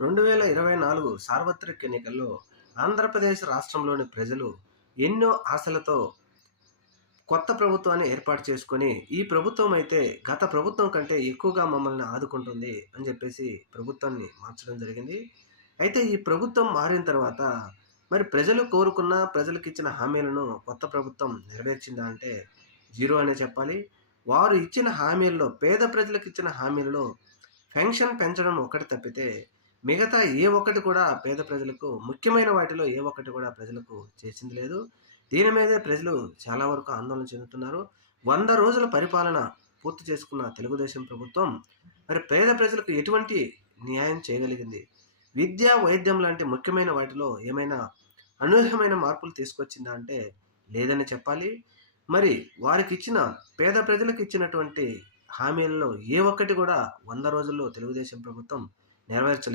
2024 సార్వత్రిక ఎన్నికల్లో ఆంధ్రప్రదేశ్ రాష్ట్రంలోని ప్రజలు ఎన్నో ఆశలతో కొత్త ప్రభుత్వాన్ని ఏర్పాటు చేసుకొని, ఈ ప్రభుత్వం అయితే గత ప్రభుత్వం కంటే ఎక్కువగా మమ్మల్ని ఆదుకుంటుంది అని చెప్పేసి ప్రభుత్వాన్ని మార్చడం జరిగింది. అయితే ఈ ప్రభుత్వం మారిన తర్వాత మరి ప్రజలు కోరుకున్న, ప్రజలకిచ్చిన హామీలను కొత్త ప్రభుత్వం నెరవేర్చిందా అంటే జీరో అనే చెప్పాలి. వారు ఇచ్చిన హామీల్లో, పేద ప్రజలకిచ్చిన హామీలలో పెన్షన్ పెంచడం ఒక్కటి తప్పితే మిగతా ఏ ఒక్కటి కూడా పేద ప్రజలకు, ముఖ్యమైన వాటిలో ఏ ఒక్కటి కూడా ప్రజలకు చేసింది లేదు. దీని మీదే ప్రజలు చాలా వరకు ఆందోళన చెందుతున్నారు. 100 రోజుల పరిపాలన పూర్తి చేసుకున్న తెలుగుదేశం ప్రభుత్వం మరి పేద ప్రజలకు ఎటువంటి న్యాయం చేయగలిగింది? విద్య, వైద్యం లాంటి ముఖ్యమైన వాటిలో ఏమైనా అనూహ్యమైన మార్పులు తీసుకొచ్చిందా అంటే లేదని చెప్పాలి. మరి వారికిచ్చిన, పేద ప్రజలకిచ్చినటువంటి హామీలలో ఏ ఒక్కటి కూడా 100 రోజుల్లో తెలుగుదేశం ప్రభుత్వం నెరవేర్చలేదు.